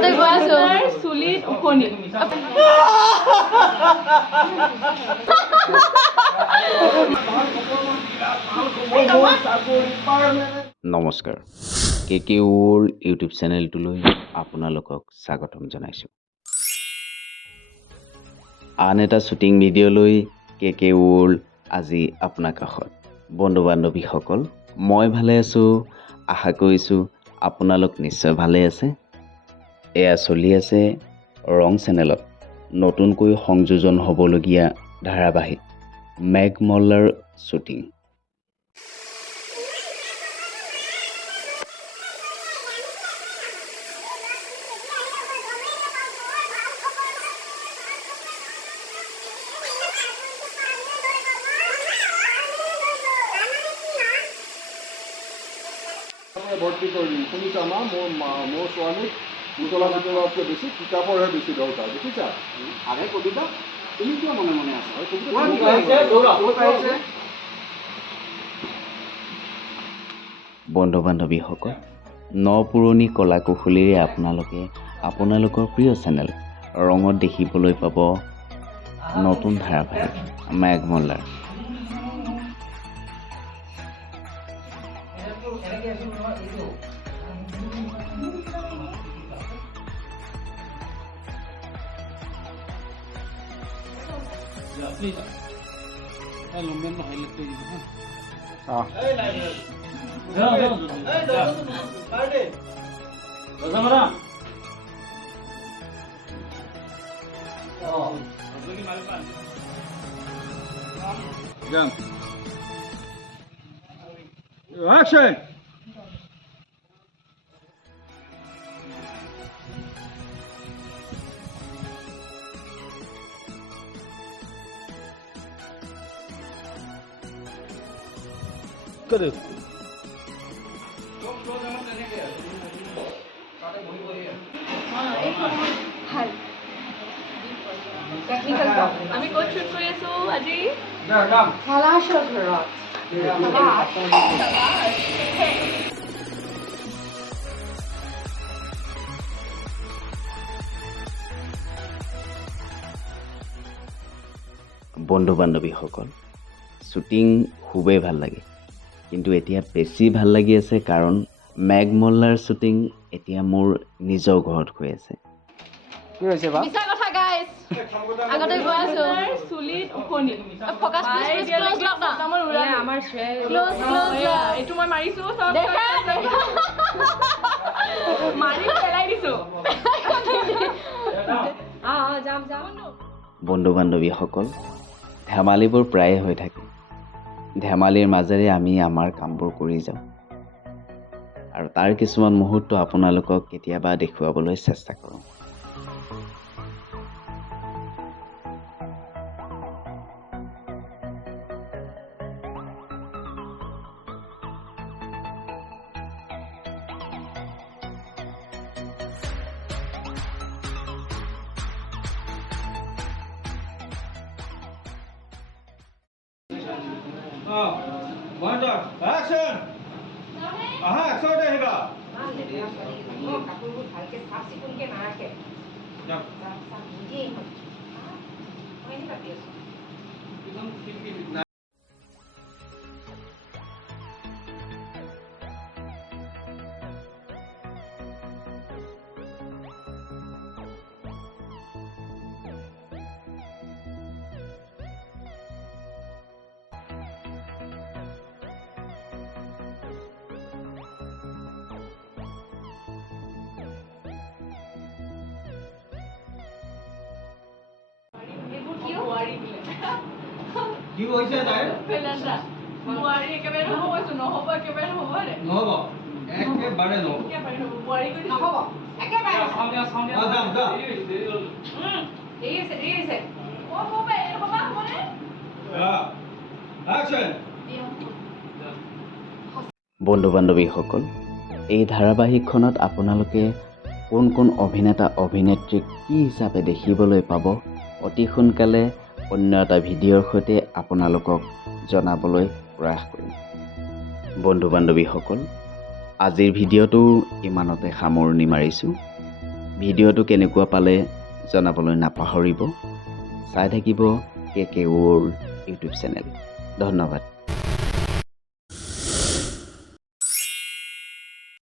আগতে গৈ আছো চুলিত উকনি নমস্কাৰ কে ৱৰ্ল্ড ইউটিউব চেনেলটোলৈ আপোনালোকক স্বাগতম জনাইছোঁ। আন এটা শ্বুটিং ভিডিঅ'লৈ কে ৱৰ্ল্ড আজি আপোনাৰ কাষত। বন্ধু বান্ধৱীসকল, মই ভালে আছোঁ, আশা কৰিছোঁ আপোনালোক নিশ্চয় ভালে আছে। এয়া চলি আছে ৰং চেনেলত নতুনকৈ সংযোজন হ'বলগীয়া ধাৰাবাহিক মেঘমল্লাৰ শ্বুটিং। ভৰ্তি কৰি শুনিছা মা, মোৰ ছোৱালীক উতলা চিতলাতকৈ বেছি কিতাপৰহে বেছি দৰকাৰ, দেখিছা? আৰে কবিতা, তুমি কিয় মনে মনে আছা? বন্ধু বান্ধৱীসকল, ন পুৰণি কলা কুশলীৰে আপোনালোকৰ প্ৰিয় চেনেল ৰঙত দেখিবলৈ পাব নতুন ধাৰাবাহিক মেঘমল্লাৰ। Action! Good. আমি ক'ত শ্বুট কৰি আছো আজি বন্ধু বান্ধৱীসকল, শ্বুটিং খুবেই ভাল লাগে, কিন্তু এতিয়া বেছি ভাল লাগি আছে কাৰণ মেঘমল্লাৰ শ্বুটিং এতিয়া মোৰ নিজৰ ঘৰত হৈ আছে। কি হৈছে বা? মিছা কথা গাইছ। আগতে গৈ আছো চুলিত উকনি ফকাস প্লিজ ক্লোজ লক না আমাৰ উৰা আমাৰ ক্লোজ এইটো মই মাৰিছো সব দেখা মাৰি পেলাই দিছো যাম বন্ধু বান্ধৱীসকল, ধেমালিবোৰ প্ৰায়ে হৈ থাকে। ধেমালিৰ মাজেৰে আমি আমাৰ কামবোৰ কৰি যাওঁ আৰু তাৰ কিছুমান মুহূৰ্ত আপোনালোকক কেতিয়াবা দেখুৱাবলৈ চেষ্টা কৰোঁ। Action! Aha, sorry আহিবা। কাপোৰবোৰ ভালকে চাফ চিকুণকে নাৰাখে। কি হৈছে তাই? পেলান্ডা বুৱাৰী একেবাৰে নহ'ব একেবাৰে নহ'ব ৰে নহ'ব, একেবাৰে নহ'ব। বুৱাৰী কৰি নহ'ব একেবাৰে যাম দেৰি হৈছে Action! বন্ধু বান্ধৱীসকল, এই ধাৰাবাহিকখনত আপোনালোকে কোন কোন অভিনেতা অভিনেত্ৰীক কি হিচাপে দেখিবলৈ পাব অতি সোনকালে অন্য এটা ভিডিঅ'ৰ সৈতে আপোনালোকক জনাবলৈ প্ৰয়াস কৰিম। বন্ধু বান্ধৱীসকল, আজিৰ ভিডিঅ'টো ইমানতে সামৰণি মাৰিছোঁ। ভিডিঅ'টো কেনেকুৱা পালে জনাবলৈ নাপাহৰিব চাই থাকিব কে ৱৰ্ল্ড ইউটিউব চেনেল ধন্যবাদ